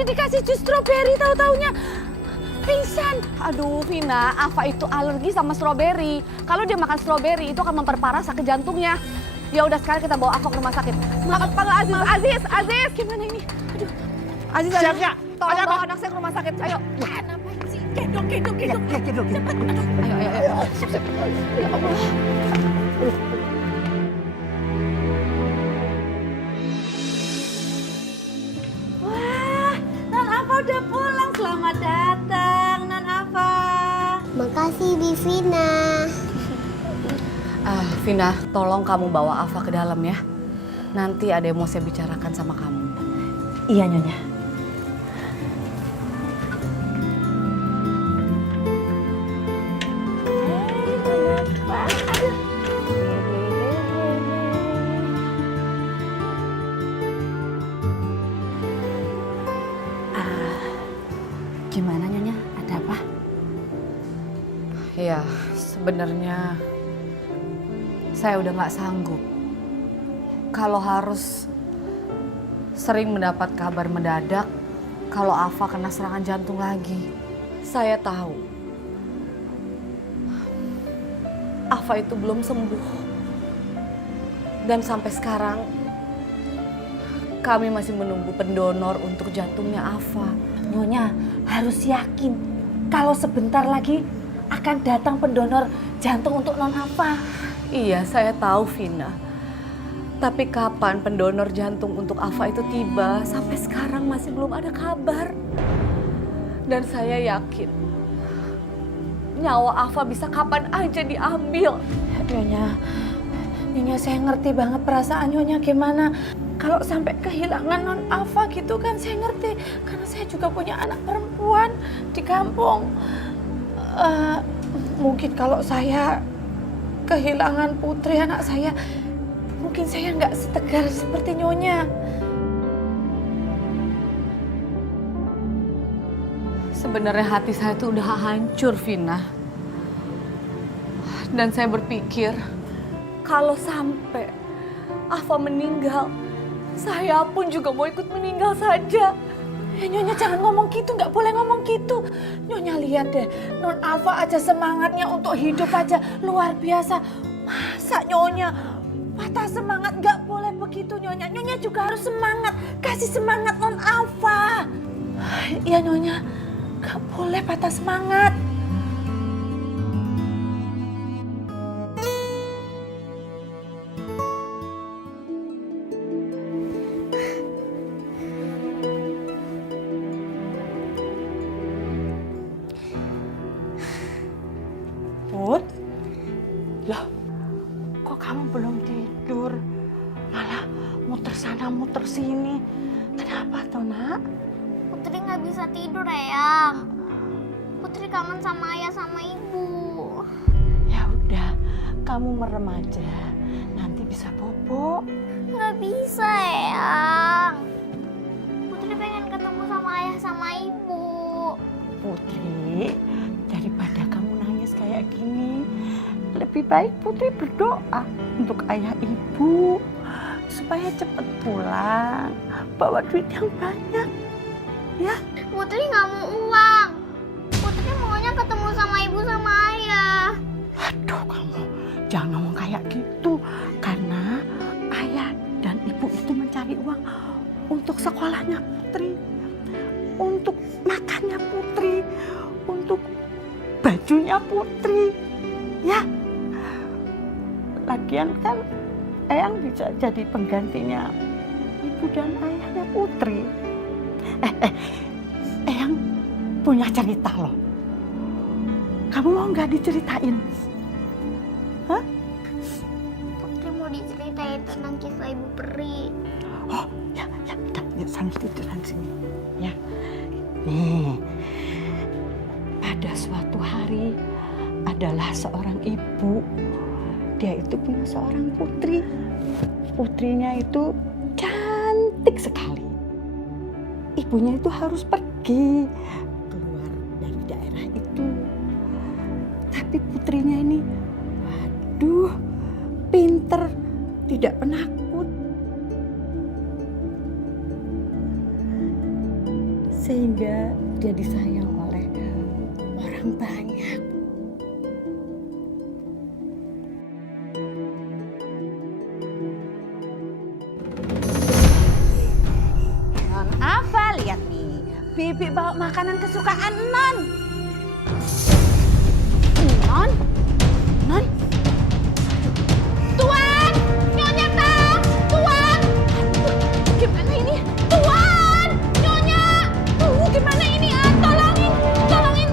Tadi dikasih jus stroberi, tahu-taunya pingsan. Aduh Vina, Ava itu alergi sama stroberi. Kalau dia makan stroberi itu akan memperparah sakit jantungnya. Ya udah sekarang kita bawa Ava ke rumah sakit. Panggil Aziz. Gimana ini? Aduh. Aziz, tolong bawa anak saya ke rumah sakit. Ayo. Kenapa sih? Gendong. Cepat. Ayo. Sip. Ya Allah. Wah, Non Ava udah pulang. Selamat datang, Non Ava. Makasih Bivina. Vina, tolong kamu bawa Ava ke dalam ya. Nanti ada yang mau saya bicarakan sama kamu. Iya, Nyonya. Gimana Nyonya? Ada apa? Ya, sebenarnya saya udah nggak sanggup. Kalau harus sering mendapat kabar mendadak kalau Ava kena serangan jantung lagi. Saya tahu Ava itu belum sembuh. Dan sampai sekarang kami masih menunggu pendonor untuk jantungnya Ava. Nyonya harus yakin kalau sebentar lagi akan datang pendonor jantung untuk Non Ava. Iya, saya tahu Vina. Tapi kapan pendonor jantung untuk Ava itu tiba? Sampai sekarang masih belum ada kabar. Dan saya yakin nyawa Ava bisa kapan aja diambil. Nyonya saya ngerti banget perasaan Nyonya gimana. Kalau sampai kehilangan Non Ava gitu kan saya ngerti. Karena saya juga punya anak perempuan di kampung. Mungkin kalau saya kehilangan Putri anak saya, mungkin saya nggak setegar seperti Nyonya. Sebenarnya hati saya tuh udah hancur, Vina. Dan saya berpikir kalau sampai Ava meninggal, saya pun juga mau ikut meninggal saja. Ya Nyonya jangan ngomong gitu, nggak boleh ngomong gitu. Nyonya lihat deh, Non Ava aja semangatnya untuk hidup aja luar biasa. Masa Nyonya patah semangat? Nggak boleh begitu Nyonya. Nyonya juga harus semangat, kasih semangat Non Ava. Iya Nyonya, nggak boleh patah semangat. Put, loh, kok kamu belum tidur? Malah muter sana muter sini. Kenapa tuh nak? Putri nggak bisa tidur, Eyang. Putri kangen sama ayah sama ibu. Ya udah, kamu merem aja. Nanti bisa bobo. Nggak bisa, Eyang. Putri pengen ketemu sama ayah sama ibu. Putri, daripada kamu nangis kayak gini, lebih baik Putri berdoa untuk ayah ibu supaya cepet pulang, bawa duit yang banyak, ya. Putri nggak mau uang. Putri maunya ketemu sama ibu sama ayah. Aduh kamu, jangan ngomong kayak gitu, karena ayah dan ibu itu mencari uang untuk sekolahnya Putri, untuk makannya Putri, untuk bajunya Putri, ya. Lagian kan Eyang bisa jadi penggantinya ibu dan ayahnya Putri. Eyang punya cerita loh. Kamu mau nggak diceritain? Hah? Putri mau diceritain tentang kisah ibu peri. Oh, ya, udah, sana tiduran sini, ya. Nih, pada suatu hari adalah seorang ibu. Dia itu punya seorang putri. Putrinya itu cantik sekali. Ibunya itu harus pergi keluar dari daerah itu. Tapi putrinya ini, waduh, pinter, tidak penakut. Bibi bawa makanan kesukaan Non. Non? Non? Tuan! Nyonya tahu! Tuan! Gimana ini? Tuan! Nyonya! Gimana ini? Tolongin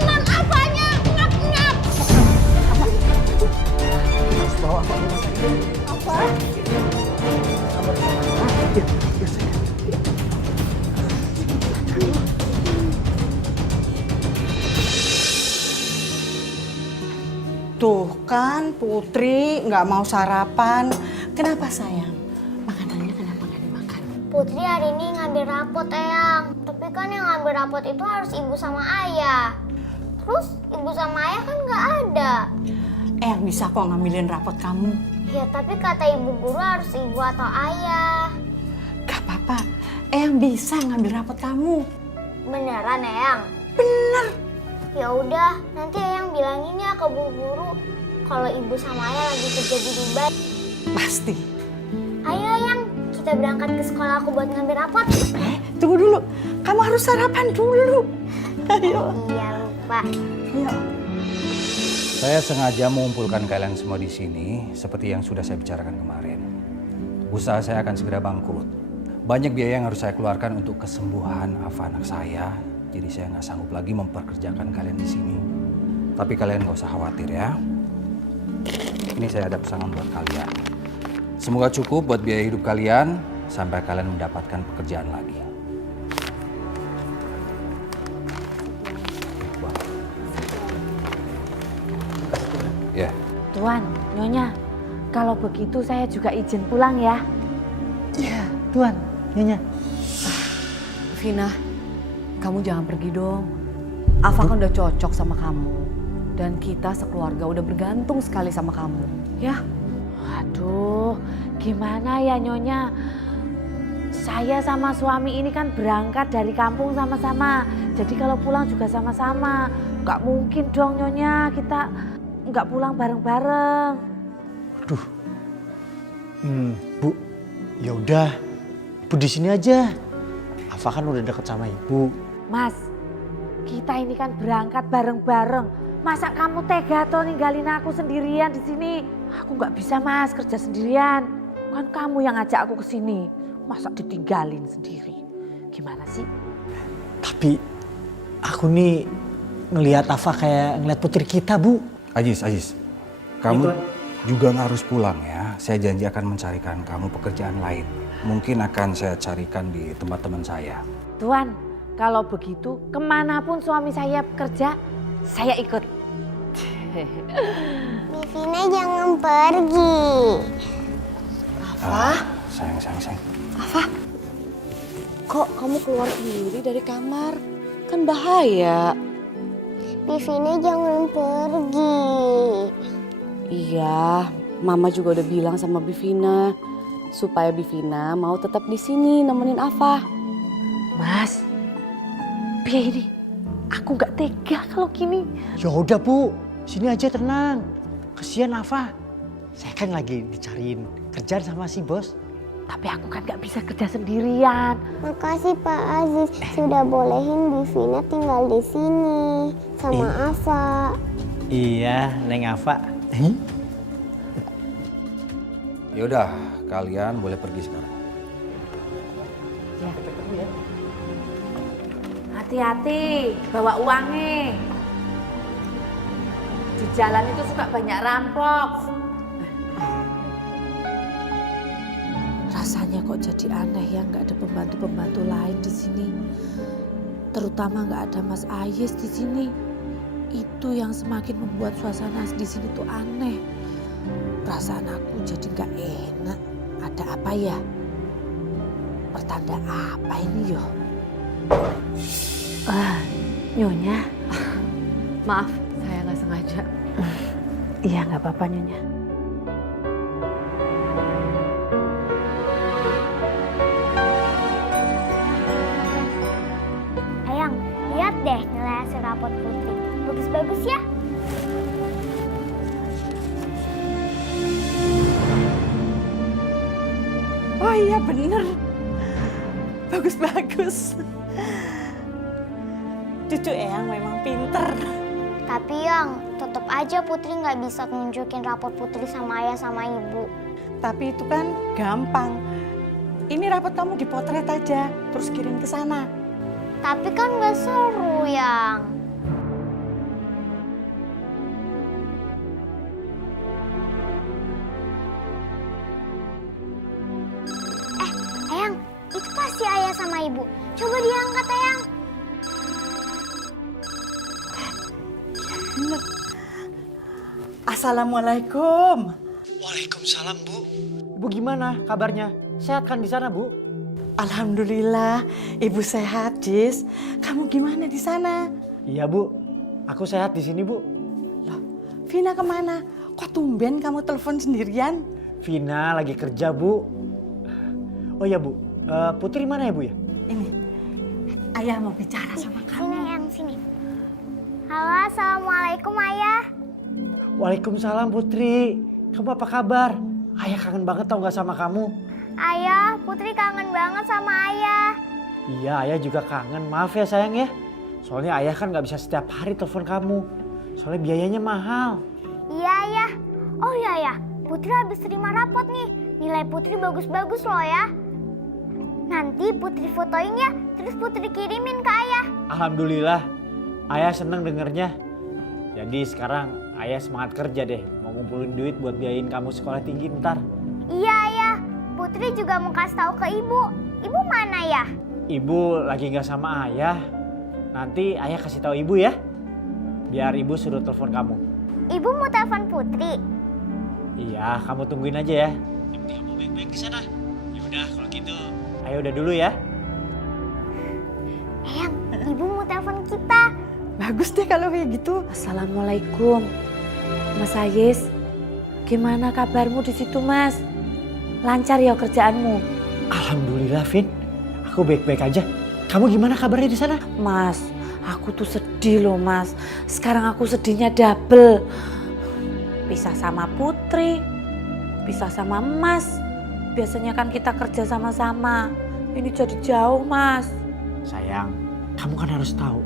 Non apanya? Ngap-ngap! Bawa apa rumah sakit? Apa? Tuh kan Putri nggak mau sarapan. Kenapa sayang? Makanannya kenapa nggak dimakan? Putri hari ini ngambil rapot, Eyang. Tapi kan yang ngambil rapot itu harus ibu sama ayah. Terus ibu sama ayah kan nggak ada. Eyang bisa kok ngambilin rapot kamu. Ya tapi kata ibu guru harus ibu atau ayah. Gak apa-apa, Eyang bisa ngambil rapot kamu. Beneran, Eyang? Bener. Ya udah, nanti Eyang bilangin ya ke bu guru kalau ibu sama ayah lagi kerja di Dubai. Pasti. Ayo Eyang, kita berangkat ke sekolah aku buat ngambil rapot. Tunggu dulu, kamu harus sarapan dulu. Ayo. Iya lupa. Ayo. Saya sengaja mengumpulkan kalian semua di sini seperti yang sudah saya bicarakan kemarin. Usaha saya akan segera bangkrut. Banyak biaya yang harus saya keluarkan untuk kesembuhan Afa anak saya. Jadi saya nggak sanggup lagi memperkerjakan kalian di sini. Tapi kalian nggak usah khawatir ya. Ini saya ada pesanan buat kalian. Semoga cukup buat biaya hidup kalian sampai kalian mendapatkan pekerjaan lagi. Ya. Tuan, Nyonya, kalau begitu saya juga izin pulang ya. Iya, Tuan, Nyonya. Vina, kamu jangan pergi dong. Afa kan udah cocok sama kamu. Dan kita sekeluarga udah bergantung sekali sama kamu. Ya? Aduh, gimana ya Nyonya? Saya sama suami ini kan berangkat dari kampung sama-sama. Jadi kalau pulang juga sama-sama. Gak mungkin dong Nyonya kita nggak pulang bareng-bareng. Aduh. Bu, ya udah. Ibu di sini aja. Afa kan udah deket sama Ibu. Mas, kita ini kan berangkat bareng-bareng. Masa kamu tega toh ninggalin aku sendirian di sini? Aku nggak bisa Mas kerja sendirian. Kan kamu yang ngajak aku ke sini. Masa ditinggalin sendiri? Gimana sih? Tapi aku nih ngelihat Afa kayak ngeliat putri kita, Bu. Aziz, kamu juga nggak harus pulang ya. Saya janji akan mencarikan kamu pekerjaan lain. Mungkin akan saya carikan di tempat teman saya. Tuan, kalau begitu kemanapun suami saya bekerja, saya ikut. Bivina jangan pergi. Sayang. Kok kamu keluar sendiri dari kamar? Kan bahaya. Bivina jangan pergi. Iya, Mama juga udah bilang sama Bivina supaya Bivina mau tetap di sini nemenin Afa. Mas, biar ini aku nggak tega kalau gini. Ya udah, Bu. Sini aja tenang. Kasihan Afa. Saya kan lagi dicariin kerjaan sama si bos. Tapi aku kan nggak bisa kerja sendirian. Makasih Pak Aziz sudah bolehin Bivina tinggal di sini sama Afa. Iya, Neng Afa. Ya udah, kalian boleh pergi sekarang. Hati-hati, bawa uangnya. Di jalan itu suka banyak rampok. Rasanya kok jadi aneh ya, nggak ada pembantu-pembantu lain di sini. Terutama nggak ada Mas Ayes di sini. Itu yang semakin membuat suasana di sini tuh aneh. Perasaan aku jadi nggak enak. Ada apa ya? Pertanda apa ini yo? Nyonya. Maaf, saya nggak sengaja. Iya nggak apa-apa Nyonya. Ayang, lihat deh nilai hasil rapot Putri. Bagus-bagus ya? Oh iya bener. Bagus-bagus. Cucu Eyang memang pinter. Tapi yang tetap aja Putri nggak bisa nunjukin rapot Putri sama ayah sama ibu. Tapi itu kan gampang. Ini rapot kamu dipotret aja, terus kirim ke sana. Tapi kan nggak seru yang. Eyang, itu pasti ayah sama ibu. Coba diangkat Eyang. Bener. Assalamualaikum. Waalaikumsalam, Bu. Ibu gimana kabarnya? Sehat kan di sana, Bu? Alhamdulillah, ibu sehat, Jis. Kamu gimana di sana? Iya, Bu. Aku sehat di sini, Bu. Loh, Vina kemana? Kok tumben kamu telepon sendirian? Vina lagi kerja, Bu. Oh iya, Bu. Putri mana ya, Bu ya? Ini, ayah mau bicara sama kamu. Sini Eyang, sini. Halo, assalamualaikum ayah. Waalaikumsalam, Putri. Kamu apa kabar? Ayah kangen banget tau gak sama kamu? Ayah, Putri kangen banget sama ayah. Iya, ayah juga kangen. Maaf ya sayang ya. Soalnya ayah kan gak bisa setiap hari telepon kamu. Soalnya biayanya mahal. Iya ayah. Oh iya ya, Putri habis terima rapot nih. Nilai Putri bagus-bagus loh ya. Nanti Putri fotoin ya, terus Putri kirimin ke ayah. Alhamdulillah. Ayah seneng dengernya. Jadi sekarang ayah semangat kerja deh. Mau ngumpulin duit buat biayain kamu sekolah tinggi ntar. Iya ayah, Putri juga mau kasih tahu ke ibu. Ibu mana ya? Ibu lagi gak sama ayah. Nanti ayah kasih tahu ibu ya. Biar ibu suruh telepon kamu. Ibu mau telepon Putri. Iya, kamu tungguin aja ya. Yang penting kamu baik-baik di sana. Ya udah kalau gitu. Ayo udah dulu ya. Eyang, ibu mau telepon kita. Bagus deh kalau kayak gitu. Assalamualaikum, Mas Ayis. Gimana kabarmu di situ, Mas? Lancar ya kerjaanmu? Alhamdulillah, Vin. Aku baik-baik aja. Kamu gimana kabarnya di sana? Mas, aku tuh sedih loh, Mas. Sekarang aku sedihnya double. Pisah sama Putri, pisah sama Mas. Biasanya kan kita kerja sama-sama. Ini jadi jauh, Mas. Sayang, kamu kan harus tahu.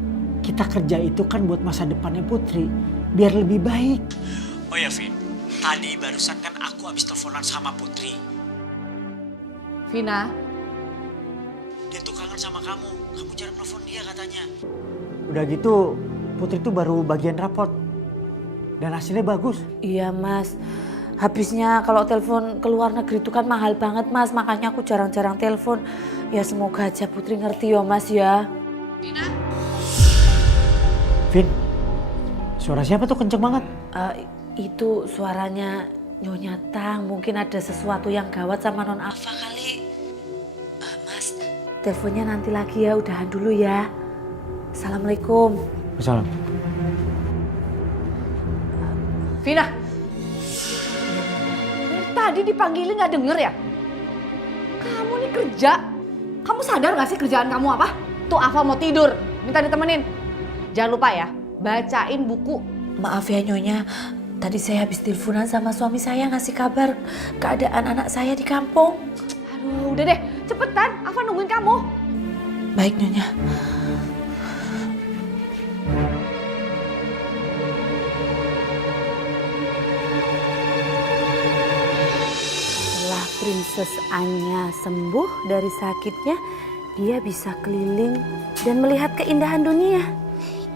Kita kerja itu kan buat masa depannya Putri. Biar lebih baik. Oh ya, Vin. Tadi barusan kan aku habis teleponan sama Putri. Vina, Dia tuh kangen sama kamu. Kamu jarang telepon dia katanya. Udah gitu, Putri tuh baru bagian raport. Dan hasilnya bagus. Iya, Mas. Habisnya kalau telepon ke luar negeri itu kan mahal banget, Mas. Makanya aku jarang-jarang telepon. Ya semoga aja Putri ngerti ya, Mas ya. Vin, suara siapa tuh kenceng banget? Itu suaranya Nyonya Tang. Mungkin ada sesuatu yang gawat sama Non Alfa kali. Mas, teleponnya nanti lagi ya. Udahan dulu ya. Assalamualaikum. Salam. Vina. Tadi dipanggilin nggak denger ya? Kamu nih kerja. Kamu sadar nggak sih kerjaan kamu apa? Tuh Ava mau tidur, minta ditemenin. Jangan lupa ya, bacain buku. Maaf ya Nyonya. Tadi saya habis teleponan sama suami saya ngasih kabar keadaan anak saya di kampung. Aduh, udah deh, cepetan. Ava nungguin kamu. Baik Nyonya. Setelah Princess Anya sembuh dari sakitnya, dia bisa keliling dan melihat keindahan dunia.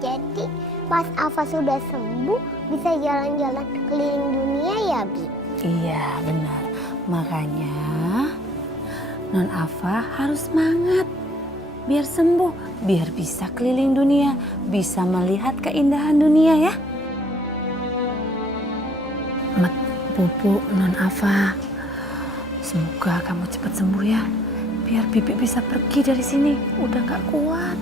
Jadi pas Ava sudah sembuh bisa jalan-jalan keliling dunia ya Bi? Iya benar. Makanya Non Ava harus semangat. Biar sembuh, biar bisa keliling dunia, bisa melihat keindahan dunia ya. Mat, Pupu, Non Ava. Semoga kamu cepat sembuh ya. Biar Bibi bisa pergi dari sini. Udah gak kuat.